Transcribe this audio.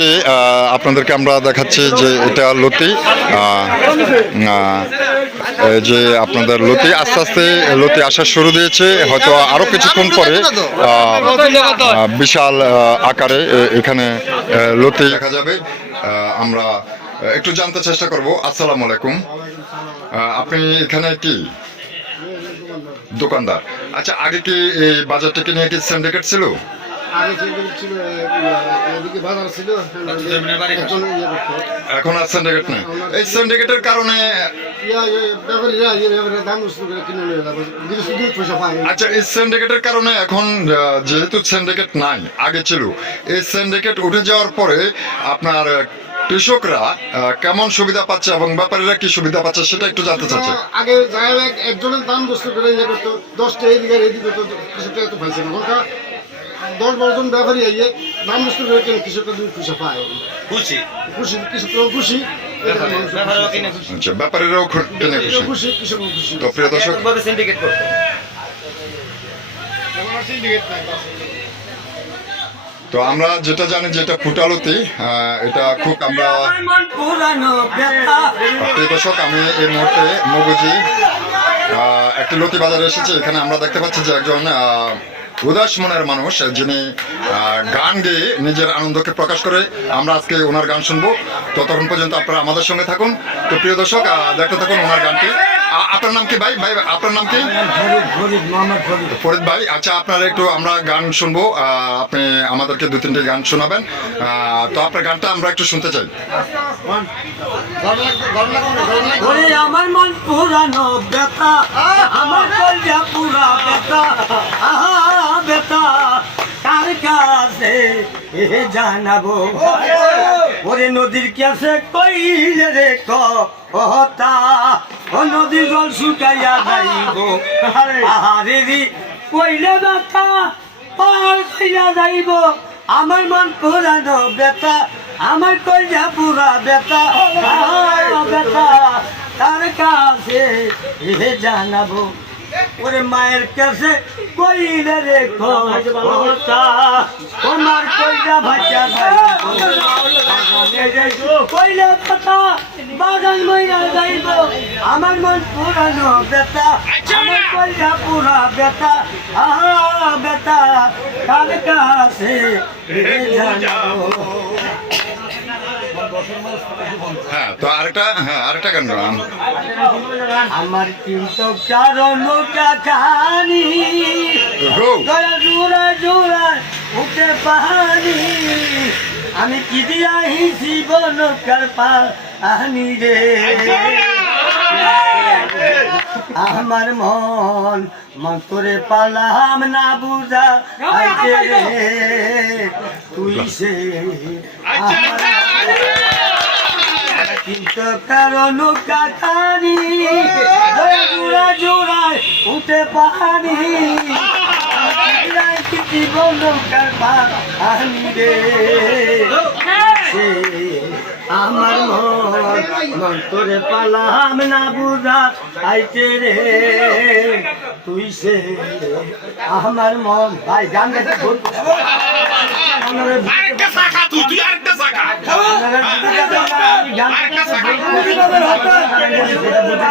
যে আপনাদেরকে আমরা দেখাচ্ছি যে এটা লতি যে আপনাদের লতি, আস্তে আস্তে লতি আসা শুরু দিয়েছে, হয়তো আরও কিছুক্ষণ পরে বিশাল আকারে এখানে লতি দেখা যাবে। আমরা একটু জানতে চেষ্টা করব। আসসালামু আলাইকুম। আপনি এখানে কি? দোকানদার। আচ্ছা আগে কি এই বাজারটাকে নিয়ে কি সিন্ডিকেট ছিল? আগে ছিল এদিকে বাজার ছিল একজন ইয়ে। এখন আর সিন্ডিকেট নেই। এই সিন্ডিকেটের কারণে। আচ্ছা এই সিন্ডিকেটের কারণে এখন যেহেতু সিন্ডিকেট নাই আগে ছিল এই সিন্ডিকেট উঠে যাওয়ার পরে আপনার কৃষকরা কেমন সুবিধা পাচ্ছে এবং ব্যাপারীরা কি সুবিধা পাচ্ছে সেটা একটু জানতে চাচ্ছে। আগে একজনের দাম বস্তু করে ইয়ে করতো দশটা এদিকে এদিকে কৃষকটা এত পাইছে না। দশ বারোজন ব্যাপারী আইয়ে দাম বস্তু করে কিনে কৃষকটা দুই পয়সা পায়? খুশি। খুশি কৃষকরাও খুশি আচ্ছা ব্যাপারীরাও কিনে খুশি। খুশি খুশি। তো প্রিয় দর্শক এককভাবে সিন্ডিকেট করতো। তো আমরা যেটা জানি যেটা ফুটালতি এটা খুব আমরা প্রিয় দর্শক আমি এই মুহূর্তে মগুজি একটি লতি বাজারে এসেছি। এখানে আমরা দেখতে পাচ্ছি যে একজন আহ, উদাস মনের মানুষ, যিনি গান গেয়ে নিজের আনন্দকে প্রকাশ করে আমরা আজকে ওনার গান শুনব। ততক্ষণ পর্যন্ত আপনারা আমাদের সঙ্গে থাকুন। তো প্রিয় দর্শক দেখতে থাকুন ওনার গানটি। আপনার নাম কি ভাই? ভাই, আপনার নাম কি? ফরিদ ভাই আচ্ছা আপনার একটু আমরা গান শুনব। আপনি আমাদেরকে দু তিনটে গান শোনাবেন। তো আপনার গানটা আমরা একটু শুনতে চাই। আমার মন পুরানো ব্যথা, আমার পুরা ব্যথা। এ জানাব। ওরে নদীর কাছে কইলে রে কথা ও নদীর জল শুকাইয়া যাইব। আহারে রে কইলে ব্যথা কইয়া যাইব। আমার মন পুরানো ব্যথা আমার কলজা পুরা ব্যথা। আহা, ব্যথা তার কাছে এ জানাব। ওরে মায়ের কাছে কইলে রে কথা? তোমার কইলা ভাষা কইলে কথা? বাগান মইরা যাইব। আমার মন পুরানো ব্যথা। আমার কইলা পুরা ব্যথা। আহা ব্যথা। তার কাছে এ জানাব হ্যাঁ তো আরেকটা হ্যাঁ আরেকটা গান গান। আমার কিন্তু কারণ কাকানি জোড়া জোড়া উঠে পাহানি আমি কি দিয়া হিসি বন কারপা আনি রে? আমার মন মন করে পালাম না বুঝা আইতে রে। তুই সে আমার কিন্তু কারণ কাকানি জোড়া জোড়ায় উঠে পাহাড়ি। জীবন আনি রে। আমার মন তোরে পালাম না বুঝা আইতে রে। তুই সে আমার মন, ভাই, গান গাইতে গাইতে ভুল